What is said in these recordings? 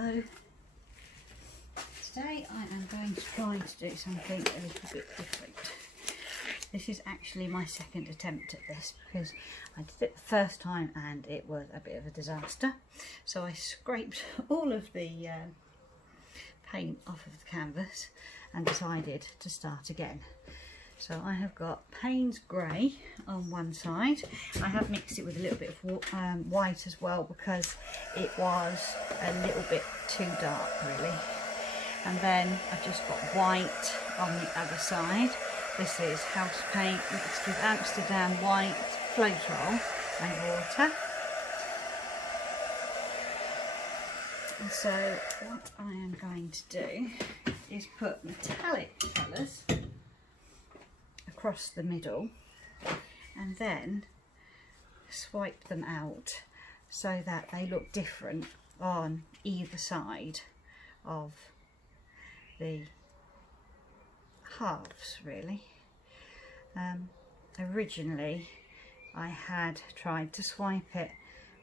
go. Today I am going to try to do something a little bit different. This is actually my second attempt at this because I did it the first time and it was a bit of a disaster. So I scraped all of the paint off of the canvas and decided to start again. So I have got Paynes Grey on one side. I have mixed it with a little bit of white as well because it was a little bit too dark really. And then I've just got white on the other side. This is house paint mixed with Amsterdam white, floetrol and water. And so what I am going to do is put metallic colours across the middle and then swipe them out so that they look different on either side of the halves really. Originally I had tried to swipe it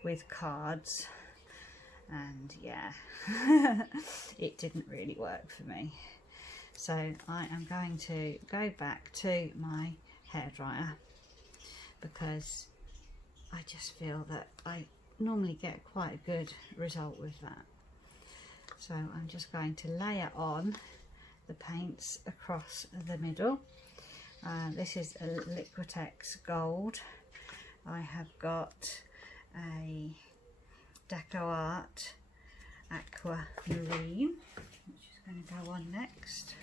with cards and yeah it didn't really work for me. So I am going to go back to my hairdryer because I just feel that I normally get quite a good result with that. So I'm just going to layer on the paints across the middle. This is a Liquitex Gold. I have got a Deco Art Aqua Marine, which is going to go on next.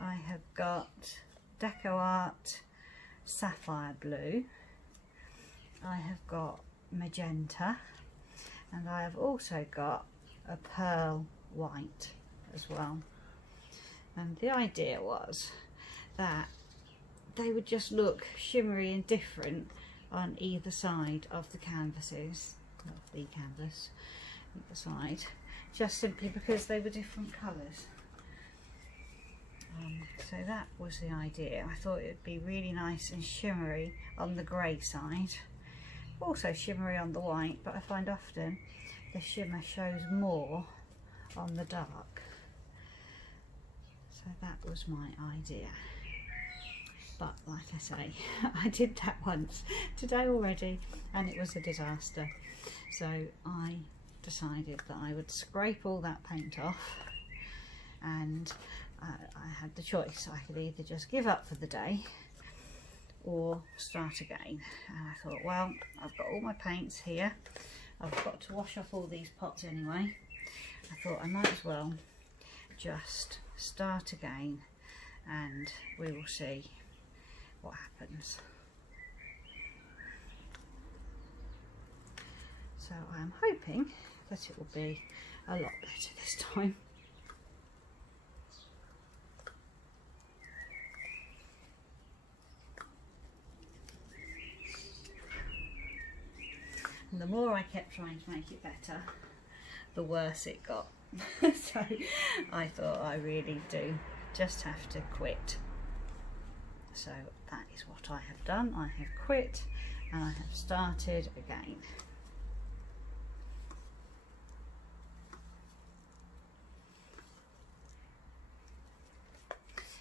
I have got Deco Art Sapphire Blue. I have got Magenta, and I have also got a Pearl White as well. And the idea was that they would just look shimmery and different on either side of the canvases, of the canvas, either side, just simply because they were different colours. So that was the idea. I thought it would be really nice and shimmery on the grey side, also shimmery on the white, but I find often the shimmer shows more on the dark. So that was my idea. But like I say, I did that once today already and it was a disaster. So I decided that I would scrape all that paint off, and I had the choice. I could either just give up for the day or start again. And I thought, well, I've got all my paints here. I've got to wash off all these pots anyway. I thought I might as well just start again and we will see what happens. So I'm hoping that it will be a lot better this time. And the more I kept trying to make it better, the worse it got. So I thought I really do just have to quit. So that is what I have done. I have quit and I have started again.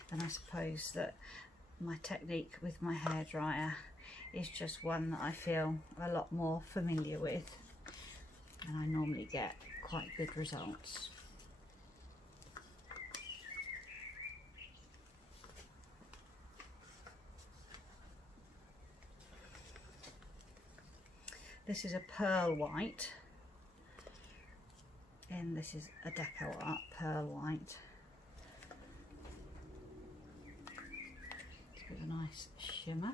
And I suppose that my technique with my hairdryer is just one that I feel a lot more familiar with, and I normally get quite good results. This is a Pearl White, and this is a Deco Art Pearl White. It's got a nice shimmer.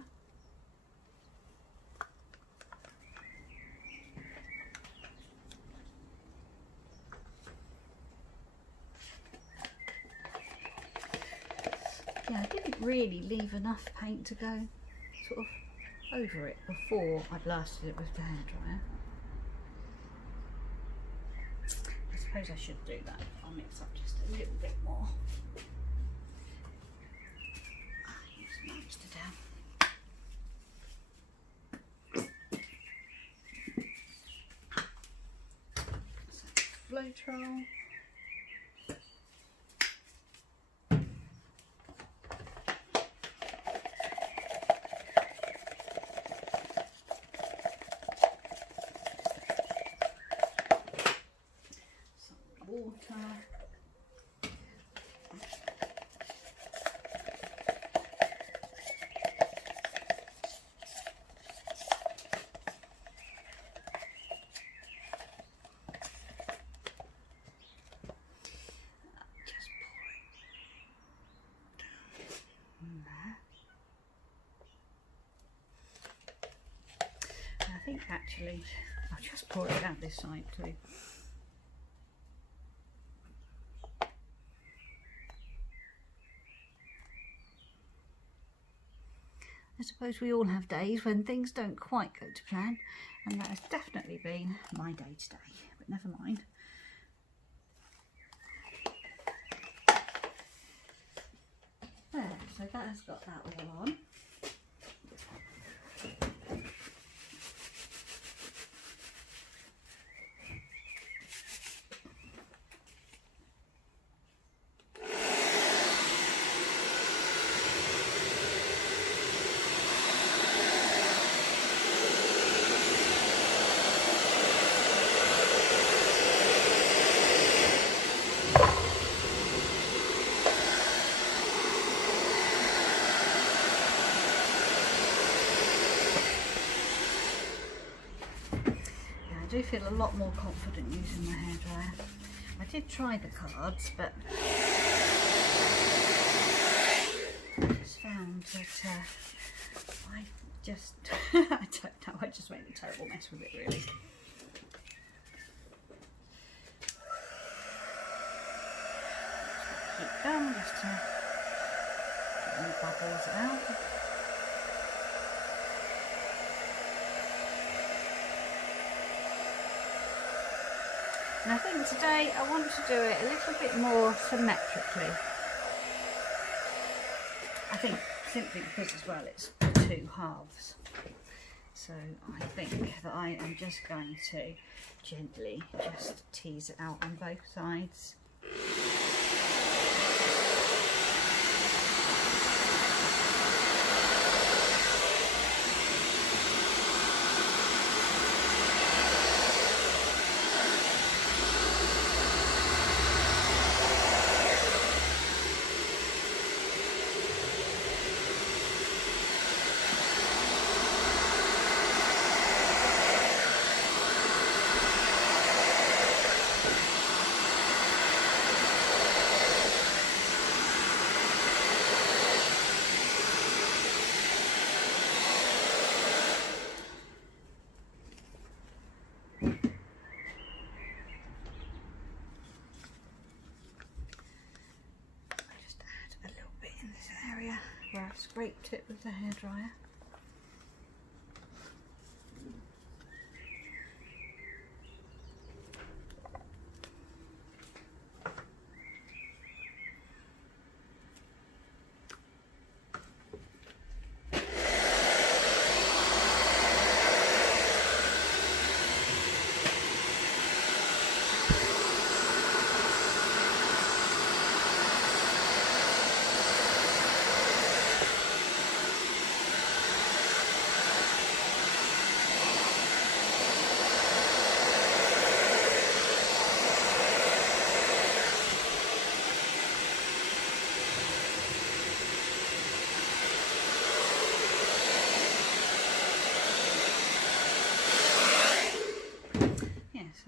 Yeah, I didn't really leave enough paint to go sort of over it before I blasted it with the hairdryer. I suppose I should do that. I'll mix up just a little bit more. Use some Amsterdam. Some flow control. Some water. I think actually I'll just pour it out this side too. I suppose we all have days when things don't quite go to plan, and that has definitely been my day today, but never mind. There, so that has got that all on. I do feel a lot more confident using my hairdryer. I did try the cards, but I just found that I just, I don't know, I just made a terrible mess with it really. Keep going just to get any bubbles out. And I think today I want to do it a little bit more symmetrically. I think simply because as well it's two halves. So I think that I am just going to gently just tease it out on both sides. Where I scraped it with the hairdryer.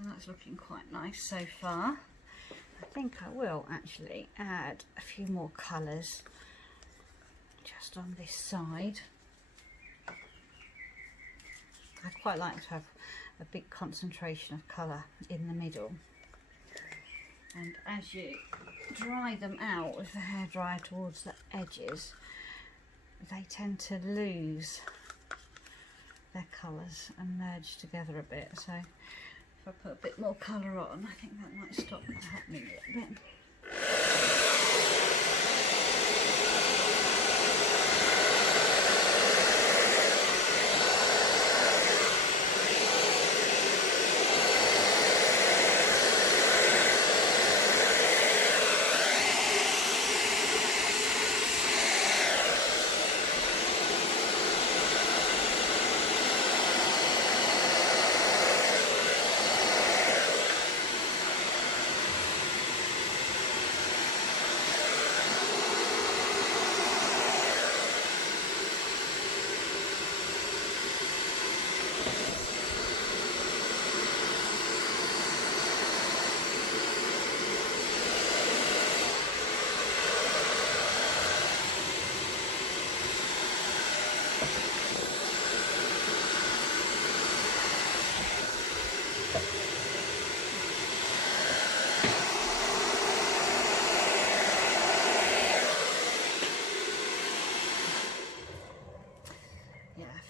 That's looking quite nice so far. I think I will actually add a few more colours just on this side. I quite like to have a big concentration of colour in the middle, and as you dry them out with the hairdryer towards the edges, they tend to lose their colours and merge together a bit. So if I put a bit more colour on, I think that might stop that happening a little bit.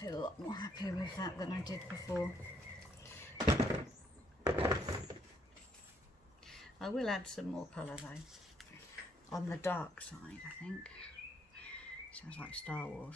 feel a lot more happy with that than I did before. I will add some more colour though, on the dark side I think. Sounds like Star Wars.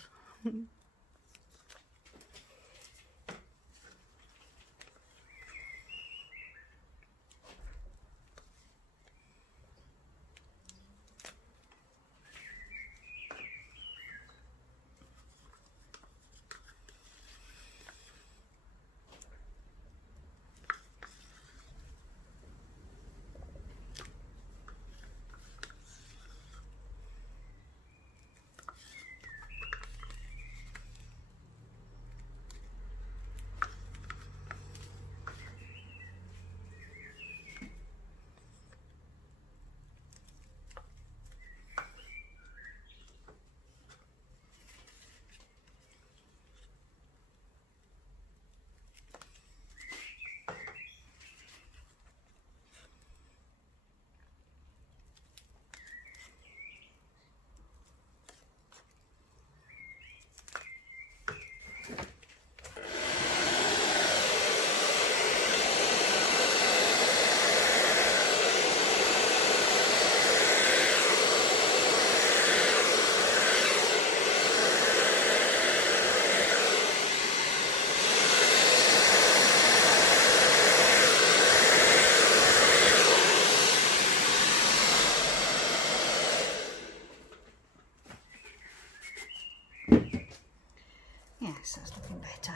Yes, that's looking better.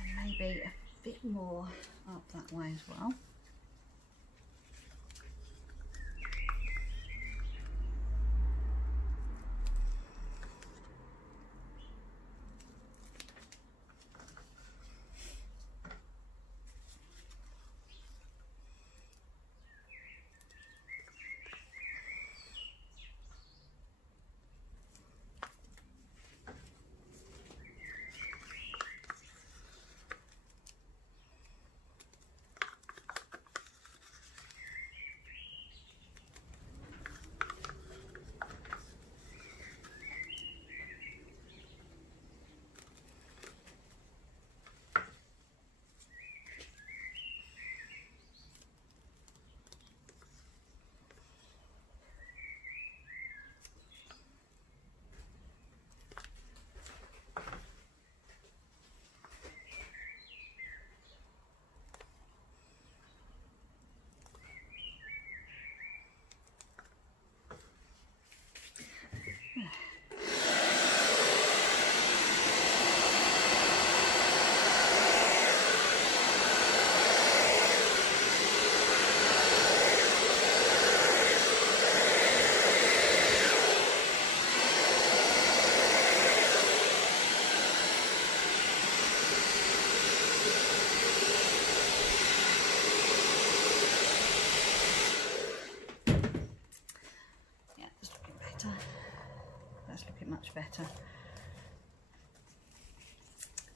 And maybe a bit more up that way as well. That's looking much better.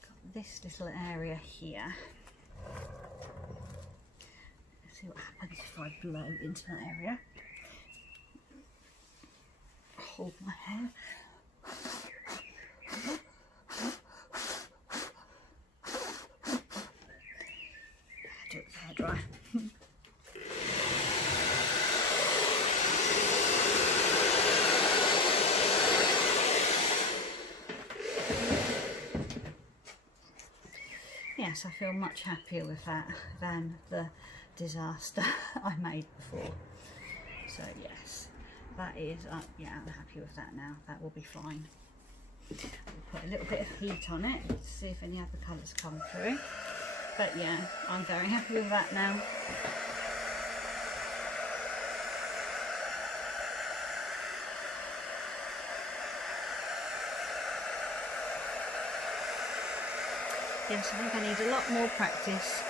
Got this little area here. Let's see what happens if I blow into that area. Hold my hair. Do it with the hairdryer. Yes, I feel much happier with that than the disaster I made before. So yes, that is, yeah, I'm happy with that now. That will be fine. We'll put a little bit of heat on it to see if any other colours come through. But yeah, I'm very happy with that now. Yes, I think I need a lot more practice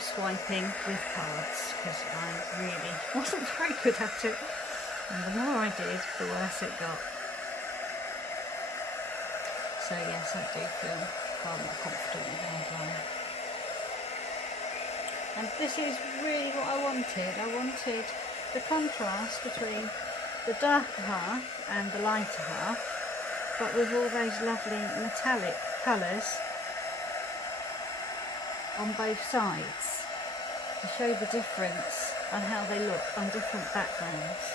swiping with cards because I really wasn't very good at it, and the more I did, the worse it got. So yes, I do feel far more confident with the hairdryer. And this is really what I wanted. I wanted the contrast between the darker half and the lighter half but with all those lovely metallic colours on both sides to show the difference on how they look on different backgrounds.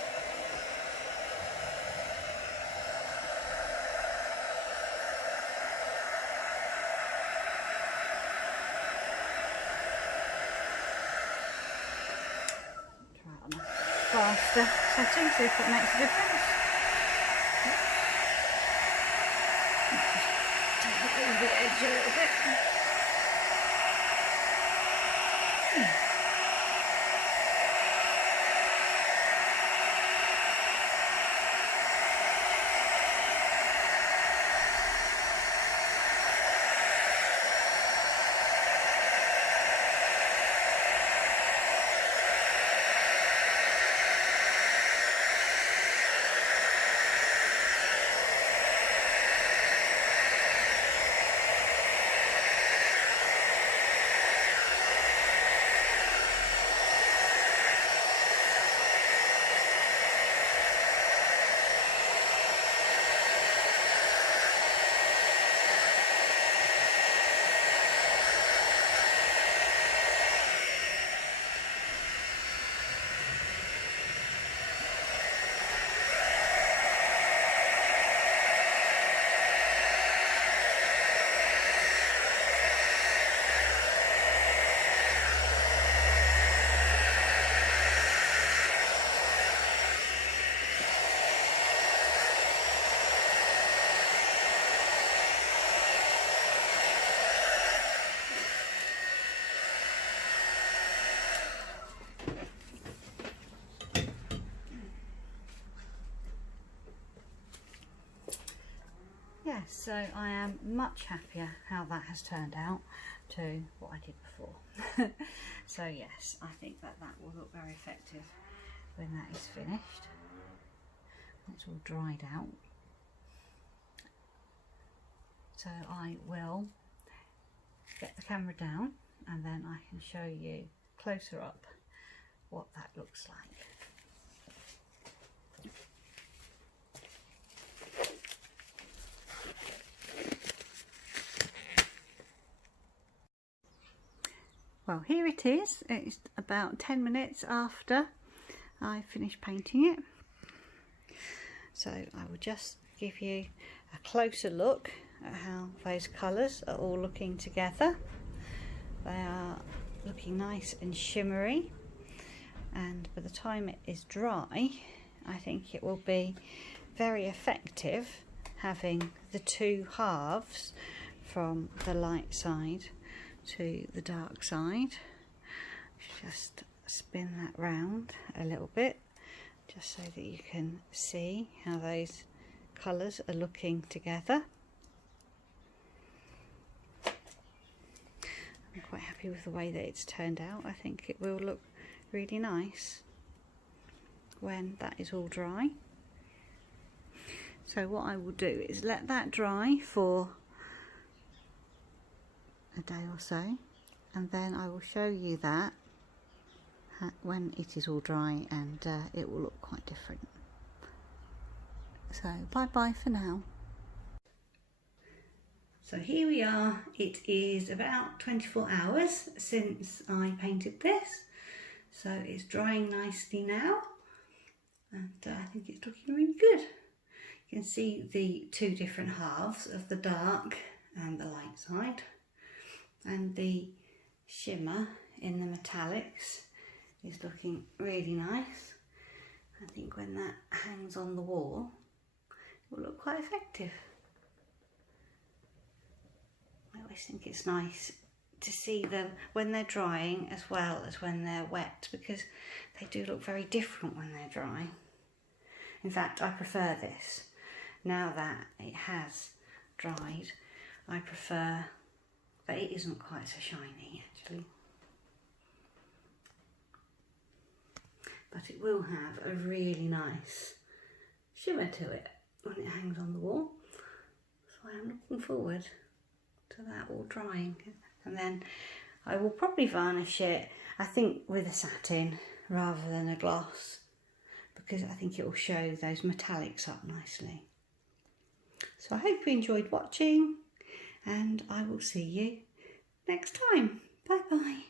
Try it on a faster setting, see if it makes a difference. Take it over the edge a little bit. Yes, so I am much happier how that has turned out to what I did before. So yes, I think that will look very effective when that is finished. It's all dried out. So I will get the camera down and then I can show you closer up what that looks like. Well, here it is. It's about 10 minutes after I finished painting it. So I will just give you a closer look at how those colours are all looking together. They are looking nice and shimmery, and by the time it is dry I think it will be very effective having the two halves from the light side to the dark side. Just spin that round a little bit just so that you can see how those colours are looking together. I'm quite happy with the way that it's turned out. I think it will look really nice when that is all dry. So what I will do is let that dry for a day or so, and then I will show you that when it is all dry, and it will look quite different. So bye bye for now. So here we are. It is about 24 hours since I painted this, so it's drying nicely now, and I think it's looking really good. You can see the two different halves of the dark and the light side, and the shimmer in the metallics is looking really nice. I think when that hangs on the wall it will look quite effective. I always think it's nice to see them when they're drying as well as when they're wet, because they do look very different when they're dry. In fact, I prefer this. Now that it has dried, I prefer that it isn't quite so shiny actually. But it will have a really nice shimmer to it when it hangs on the wall. So I am looking forward to that all drying, and then I will probably varnish it, I think, with a satin rather than a gloss, because I think it will show those metallics up nicely. So So I hope you enjoyed watching, and I will see you next time. Bye bye.